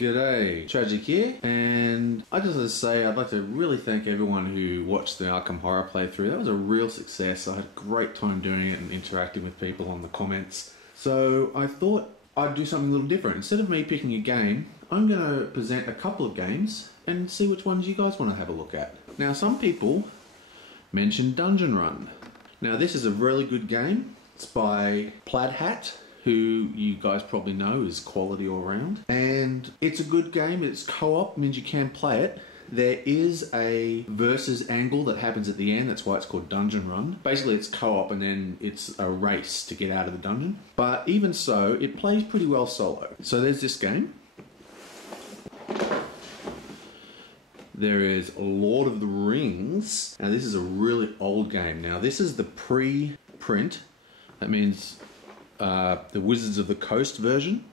G'day, Tragic here, and I just want to say I'd like to really thank everyone who watched the Arkham Horror playthrough. That was a real success. I had a great time doing it and interacting with people on the comments. So I thought I'd do something a little different. Instead of me picking a game, I'm going to present a couple of games and see which ones you guys want to have a look at. Now, some people mentioned Dungeon Run. Now, this is a really good game. It's by Plaid Hat, who you guys probably know is quality all around. And it's a good game. It's co-op, means you can play it. There is a versus angle that happens at the end. That's why it's called Dungeon Run. Basically, it's co-op and then it's a race to get out of the dungeon. But even so, it plays pretty well solo. So there's this game. There is Lord of the Rings. Now, this is a really old game. Now, this is the pre-print. That means the Wizards of the Coast version.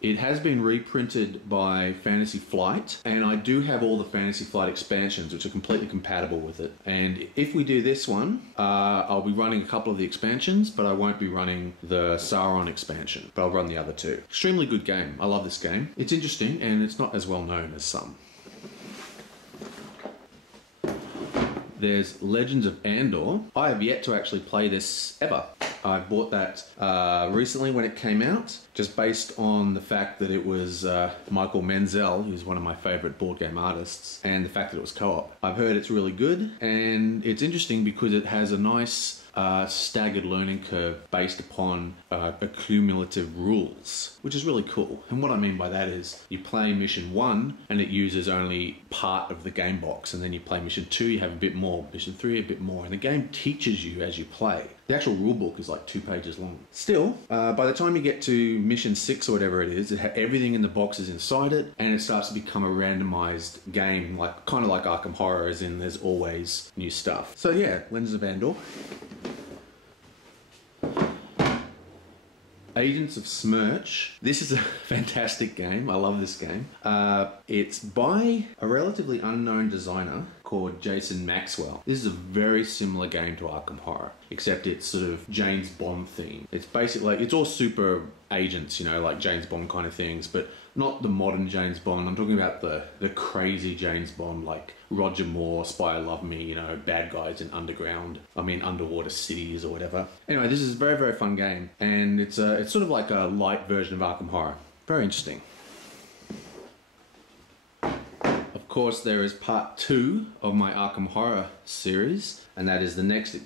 It has been reprinted by Fantasy Flight, and I do have all the Fantasy Flight expansions, which are completely compatible with it. And if we do this one, I'll be running a couple of the expansions, but I won't be running the Sauron expansion, but I'll run the other two. Extremely good game. I love this game. It's interesting, and it's not as well known as some. There's Legends of Andor. I have yet to actually play this ever. I bought that recently when it came out, just based on the fact that it was Michael Menzel, who's one of my favourite board game artists, and the fact that it was co-op. I've heard it's really good, and it's interesting because it has a nice staggered learning curve based upon accumulative rules, which is really cool. And what I mean by that is you play mission 1 and it uses only part of the game box, and then you play mission 2, you have a bit more, mission 3 a bit more, and the game teaches you as you play. The actual rule book is like 2 pages long. Still, by the time you get to mission 6 or whatever it has everything in the box is inside it, and it starts to become a randomized game, like kind of like Arkham Horror, as in there's always new stuff. So yeah, Legends of Andor. Agents of Smirch. This is a fantastic game. I love this game. It's by a relatively unknown designer called Jason Maxwell. This is a very similar game to Arkham Horror, except it's sort of James Bond theme. It's basically like, it's all super agents, you know, like James Bond kind of things, but not the modern James Bond. I'm talking about the crazy James Bond, like Roger Moore, Spy Love Me, you know, bad guys in underwater cities or whatever. Anyway, this is a very, very fun game, and it's sort of like a light version of Arkham Horror. Very interesting. Of course, there is part 2 of my Arkham Horror series, and that is the next.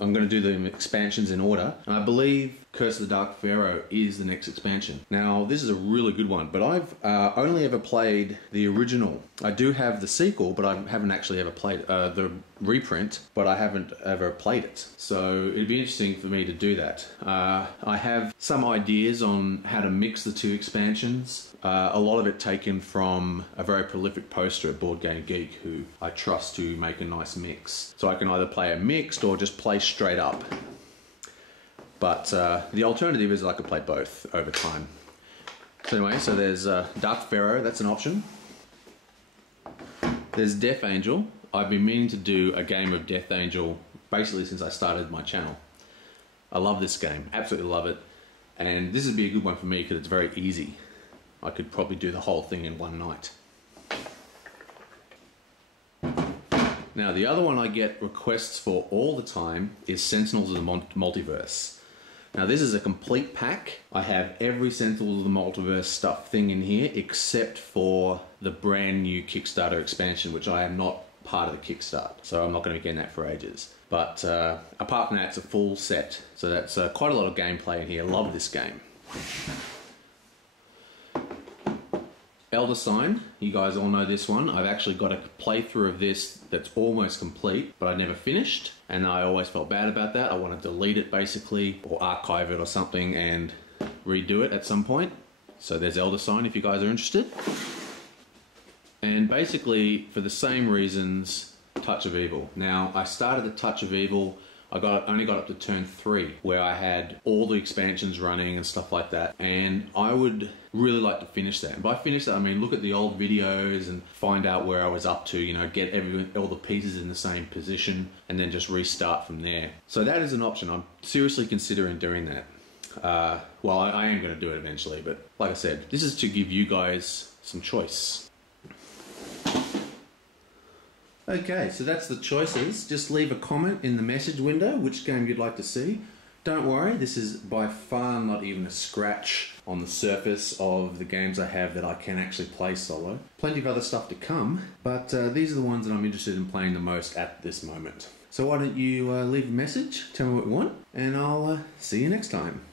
I'm going to do the expansions in order, and I believe Curse of the Dark Pharaoh is the next expansion. Now, this is a really good one, but I've only ever played the original. I do have the sequel, but I haven't actually ever played the reprint, but I haven't ever played it. So it'd be interesting for me to do that. I have some ideas on how to mix the 2 expansions. A lot of it taken from a very prolific poster at Board Game Geek, who I trust to make a nice mix. So I can either play a mixed or just play straight up. But the alternative is I could play both over time. So anyway, so there's Dark Pharaoh, that's an option. There's Death Angel. I've been meaning to do a game of Death Angel basically since I started my channel. I love this game, absolutely love it. And this would be a good one for me because it's very easy. I could probably do the whole thing in one night. Now, the other one I get requests for all the time is Sentinels of the Multiverse. Now, this is a complete pack. I have every Sentinels of the Multiverse stuff thing in here except for the brand new Kickstarter expansion, which I am not part of the Kickstart, so I'm not going to be getting that for ages. But apart from that, it's a full set. So that's quite a lot of gameplay in here. Love this game. Elder Sign, you guys all know this one. I've actually got a playthrough of this that's almost complete, but I never finished, and I always felt bad about that. I want to delete it basically, or archive it or something and redo it at some point. So there's Elder Sign if you guys are interested. And basically, for the same reasons, Touch of Evil. Now, I started the Touch of Evil, I only got up to turn 3, where I had all the expansions running and stuff like that, and I would really like to finish that. And by finish that, I mean look at the old videos and find out where I was up to, you know, get all the pieces in the same position, and then just restart from there. So that is an option. I'm seriously considering doing that. Well, I am going to do it eventually, but like I said, this is to give you guys some choice. Okay, so that's the choices. Just leave a comment in the message window which game you'd like to see. Don't worry, this is by far not even a scratch on the surface of the games I have that I can actually play solo. Plenty of other stuff to come, but these are the ones that I'm interested in playing the most at this moment. So why don't you leave a message, tell me what you want, and I'll see you next time.